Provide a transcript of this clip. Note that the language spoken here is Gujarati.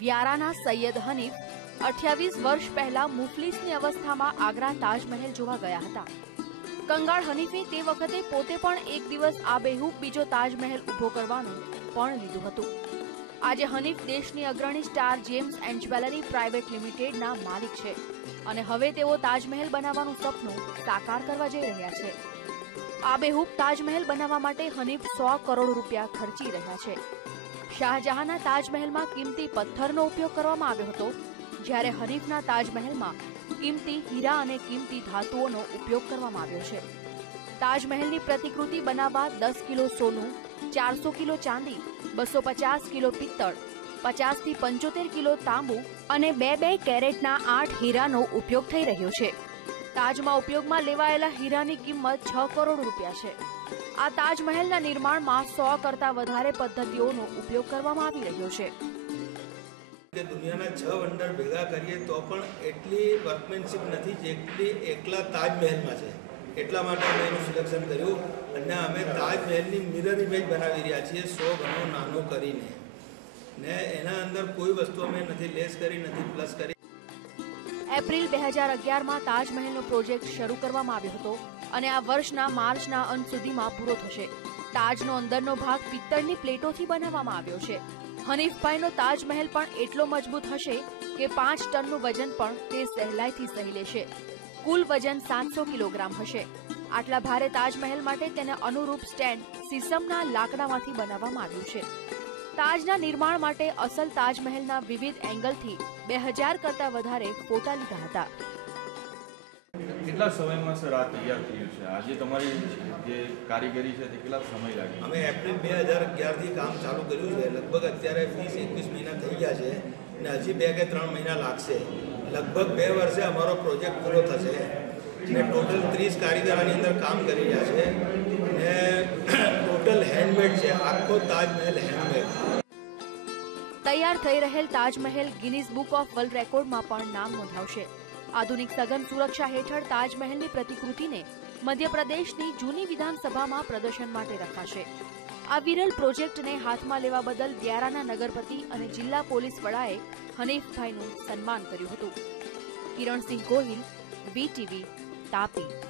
વ્યારાના સૈયદ હનીફ અઠ્યાવીસ વર્ષ પહેલા મુફલીસની અવસ્થામાં આગ્રા તાજમહેલ જોવા ગયા હતા. કંગાળ હનીફે તે વખતે પોતે પણ એક દિવસ આ બેહૂબ બીજો તાજમહેલ ઊભો કરવાનું પણ લીધું હતું. આજે હનીફ દેશની અગ્રણી star gems and jewellery private લિમિટેડના માલિક છે અને હવે તેઓ તાજમહેલ બનાવવાનું સપનું સાકાર કરવા જઈ રહ્યા છે. આ બેહૂબ તાજમહેલ બનાવવા માટે હનીફ સો કરોડ રૂપિયા ખર્ચી રહ્યા છે. શાહજહાંના તાજમહેલમાં કિંમતી પથ્થરનો ઉપયોગ કરવામાં આવ્યો હતો. જ્યારે હનીફના તાજમહેલમાં કિંમતી હીરા અને કિંમતી ધાતુઓનો ઉપયોગ કરવામાં આવ્યો છે. તાજમહેલની પ્રતિકૃતિ બનાવવા દસ કિલો સોનું, ચારસો કિલો ચાંદી, બસો પચાસ કિલો પિત્તળ, પચાસથી પંચોતેર કિલો તાંબુ અને બે બે કેરેટના આઠ હીરાનો ઉપયોગ થઈ રહ્યો છે. તાજમાં ઉપયોગમાં લેવાયેલા હીરાની કિંમત છ કરોડ રૂપિયા છે. આ તાજમહેલના નિર્માણમાં સો કરતા વધારે પદ્ધતિઓનો ઉપયોગ કરવામાં આવી રહ્યો છે. દુનિયાના છ વંડર ભેગા કરીએ તો પણ એટલી વર્કમેનશીપ નથી જેટલી એકલા તાજમહેલમાં છે. એટલા માટે અમે એનું સિલેક્શન કર્યું અને અમે તાજમહેલની મિરર ઇમેજ બનાવી રહ્યા છીએ સો ગણો નાનો કરીને. ને એના અંદર કોઈ વસ્તુ અમે નથી લેસ કરી, નથી પ્લસ કરી. એપ્રિલ બે હજાર અગિયારમાં તાજમહેલનો પ્રોજેક્ટ શરૂ કરવામાં આવ્યો હતો અને આ વર્ષના માર્ચના અંત સુધીમાં પૂરો થશે. તાજનો અંદરનો ભાગ પિત્તળની પ્લેટોથી બનાવવામાં આવ્યો છે. હનીફભાઈનો તાજમહેલ પણ એટલો મજબૂત હશે કે પાંચ ટનનું વજન પણ તે સહેલાઈથી સહી લેશે. કુલ વજન સાતસો કિલોગ્રામ હશે. આટલા ભારે તાજમહેલ માટે તેને અનુરૂપ સ્ટેન્ડ સીસમના લાકડામાંથી બનાવવામાં આવ્યું છે. તાજના નિર્માણ માટે અસલ તાજમહેલના વિવિધ એંગલથી બે હજાર કરતા વધારે ફોટા લીધા હતા. કેટલા સમયમાં સર આ તૈયાર થયું છે? આજે તમારી જે કારીગરી છે તે કેટલા સમય લાગે? અમે એપ્રિલ બે હજાર અગિયારથી કામ ચાલુ કર્યું છે. લગભગ અત્યારે વીસ એકવીસ મહિના થઈ ગયા છે ને હજી બે કે ત્રણ મહિના લાગશે. લગભગ બે વર્ષે અમારો પ્રોજેક્ટ પૂરો થશે. અને ટોટલ ત્રીસ કારીગરોની અંદર કામ કરી રહ્યા છે ને ટોટલ હેન્ડમેડ છે આખો તાજમહેલ હેન્ડમેડ તૈયાર થઈ રહેલ Taj Mahal Guinness book of world રેકોર્ડમાં પણ નામ નોંધાવશે. આધુનિક સઘન સુરક્ષા હેઠળ તાજમહેલની પ્રતિકૃતિને મધ્યપ્રદેશની જૂની વિધાનસભામાં પ્રદર્શન માટે રખાશે. આ વિરલ પ્રોજેક્ટને હાથમાં લેવા બદલ વ્યારાના નગરપતિ અને જિલ્લા પોલીસ વડાએ હનીફભાઈનું સન્માન કર્યું હતું. કિરણસિંહ ગોહિલ, વીટીવી, તાપી.